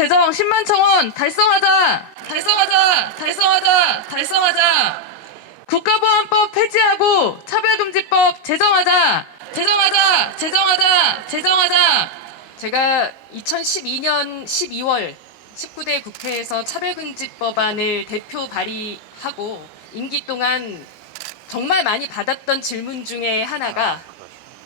재정 10만 청원 달성하자! 달성하자! 달성하자! 달성하자! 국가보안법 폐지하고 차별금지법 제정하자! 제정하자! 제정하자! 제정하자! 제가 2012년 12월 19대 국회에서 차별금지법안을 대표 발의하고 임기 동안 정말 많이 받았던 질문 중에 하나가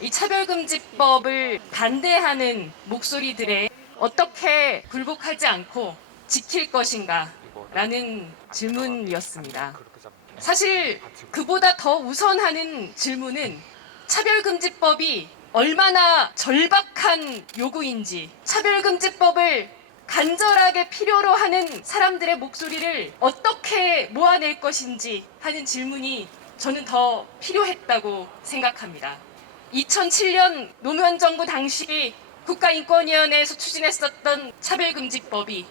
이 차별금지법을 반대하는 목소리들에 어떻게 굴복하지 않고 지킬 것인가 라는 질문이었습니다. 사실 그보다 더 우선하는 질문은 차별금지법이 얼마나 절박한 요구인지, 차별금지법을 간절하게 필요로 하는 사람들의 목소리를 어떻게 모아낼 것인지 하는 질문이 저는 더 필요했다고 생각합니다. 2007년 노무현 정부 당시 국가인권위원회에서 추진했었던 차별금지법이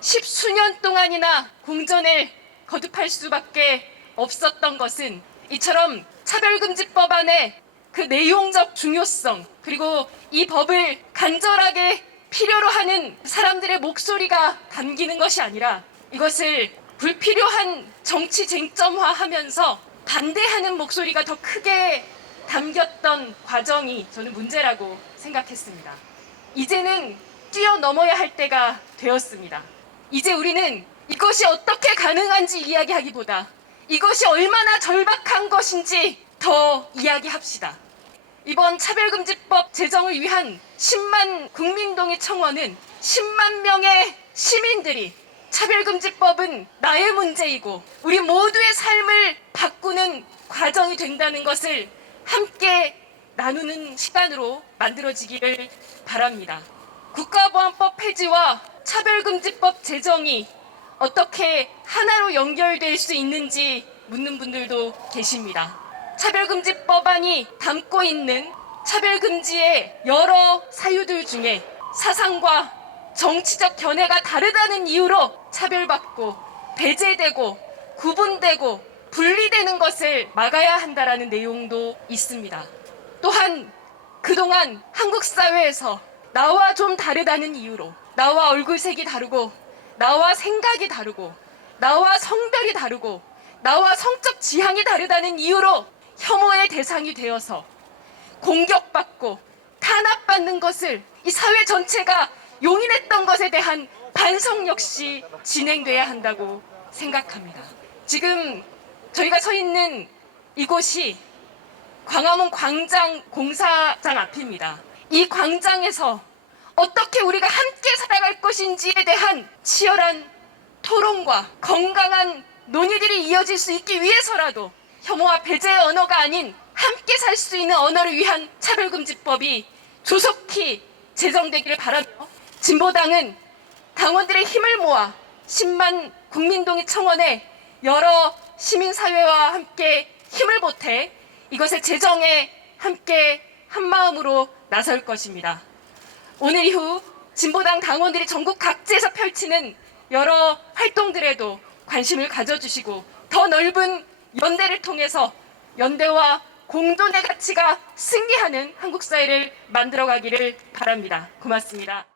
10수년 동안이나 공전을 거듭할 수밖에 없었던 것은 이처럼 차별금지법 안에 그 내용적 중요성, 그리고 이 법을 간절하게 필요로 하는 사람들의 목소리가 담기는 것이 아니라 이것을 불필요한 정치 쟁점화하면서 반대하는 목소리가 더 크게 담겼던 과정이 저는 문제라고 생각했습니다. 이제는 뛰어넘어야 할 때가 되었습니다. 이제 우리는 이것이 어떻게 가능한지 이야기하기보다 이것이 얼마나 절박한 것인지 더 이야기합시다. 이번 차별금지법 제정을 위한 10만 국민동의 청원은 10만 명의 시민들이 차별금지법은 나의 문제이고 우리 모두의 삶을 바꾸는 과정이 된다는 것을 함께 나누는 시간으로 만들어지기를 바랍니다. 국가보안법 폐지와 차별금지법 제정이 어떻게 하나로 연결될 수 있는지 묻는 분들도 계십니다. 차별금지법안이 담고 있는 차별금지의 여러 사유들 중에 사상과 정치적 견해가 다르다는 이유로 차별받고 배제되고 구분되고 분리되는 것을 막아야 한다는 내용도 있습니다. 또한 그동안 한국 사회에서 나와 좀 다르다는 이유로 나와 얼굴색이 다르고 나와 생각이 다르고 나와 성별이 다르고 나와 성적 지향이 다르다는 이유로 혐오의 대상이 되어서 공격받고 탄압받는 것을 이 사회 전체가 용인했던 것에 대한 반성 역시 진행돼야 한다고 생각합니다. 지금 저희가 서 있는 이곳이 광화문 광장 공사장 앞입니다. 이 광장에서 어떻게 우리가 함께 살아갈 것인지에 대한 치열한 토론과 건강한 논의들이 이어질 수 있기 위해서라도 혐오와 배제의 언어가 아닌 함께 살 수 있는 언어를 위한 차별금지법이 조속히 제정되기를 바라며 진보당은 당원들의 힘을 모아 10만 국민동의 청원에 여러 시민사회와 함께 힘을 보태 이것의 제정에 함께 한마음으로 나설 것입니다. 오늘 이후 진보당 당원들이 전국 각지에서 펼치는 여러 활동들에도 관심을 가져주시고 더 넓은 연대를 통해서 연대와 공존의 가치가 승리하는 한국 사회를 만들어가기를 바랍니다. 고맙습니다.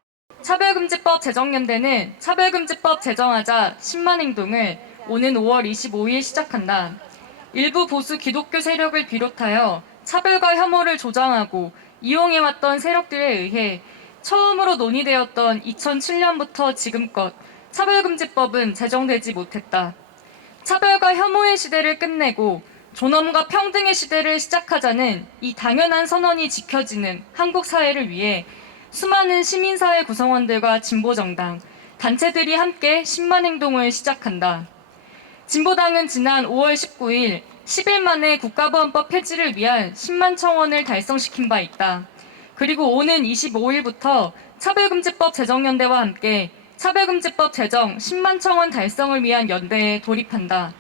차별금지법 제정연대는 차별금지법 제정하자 10만 행동을 오는 5월 25일 시작한다. 일부 보수 기독교 세력을 비롯하여 차별과 혐오를 조장하고 이용해왔던 세력들에 의해 처음으로 논의되었던 2007년부터 지금껏 차별금지법은 제정되지 못했다. 차별과 혐오의 시대를 끝내고 존엄과 평등의 시대를 시작하자는 이 당연한 선언이 지켜지는 한국 사회를 위해 수많은 시민사회 구성원들과 진보정당, 단체들이 함께 10만 행동을 시작한다. 진보당은 지난 5월 19일 10일 만에 국가보안법 폐지를 위한 10만 청원을 달성시킨 바 있다. 그리고 오는 25일부터 차별금지법 제정연대와 함께 차별금지법 제정 10만 청원 달성을 위한 연대에 돌입한다.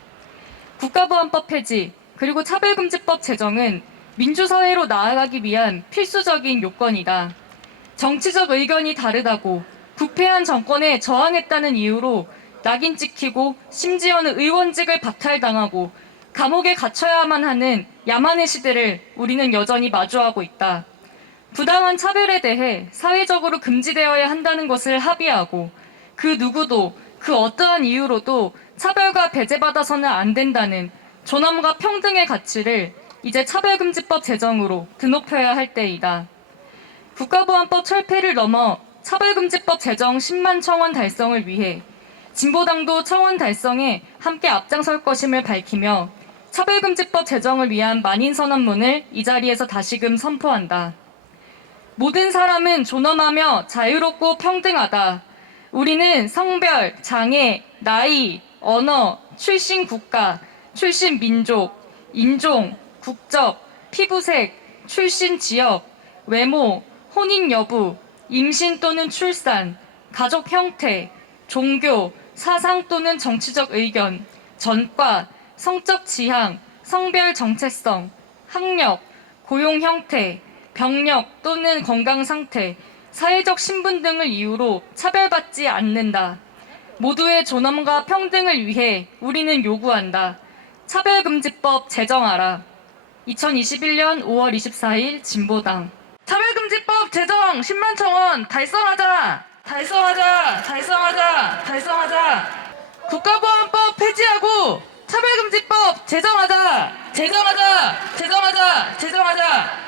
국가보안법 폐지 그리고 차별금지법 제정은 민주사회로 나아가기 위한 필수적인 요건이다. 정치적 의견이 다르다고 부패한 정권에 저항했다는 이유로 낙인 찍히고 심지어는 의원직을 박탈당하고 감옥에 갇혀야만 하는 야만의 시대를 우리는 여전히 마주하고 있다. 부당한 차별에 대해 사회적으로 금지되어야 한다는 것을 합의하고 그 누구도 그 어떠한 이유로도 차별과 배제받아서는 안 된다는 존엄과 평등의 가치를 이제 차별금지법 제정으로 드높여야 할 때이다. 국가보안법 철폐를 넘어 차별금지법 제정 10만 청원 달성을 위해 진보당도 청원 달성에 함께 앞장설 것임을 밝히며 차별금지법 제정을 위한 만인선언문을 이 자리에서 다시금 선포한다. 모든 사람은 존엄하며 자유롭고 평등하다. 우리는 성별, 장애, 나이, 언어, 출신 국가, 출신 민족, 인종, 국적, 피부색, 출신 지역, 외모, 혼인 여부, 임신 또는 출산, 가족 형태, 종교, 사상 또는 정치적 의견, 전과, 성적 지향, 성별 정체성, 학력, 고용 형태, 병력 또는 건강 상태, 사회적 신분 등을 이유로 차별받지 않는다. 모두의 존엄과 평등을 위해 우리는 요구한다. 차별금지법 제정하라. 2021년 5월 24일 진보당. 차별금지법 제정 10만 청원 달성하자. 달성하자. 달성하자. 달성하자. 국가보안법 폐지하고 차별금지법 제정하자. 제정하자. 제정하자. 제정하자.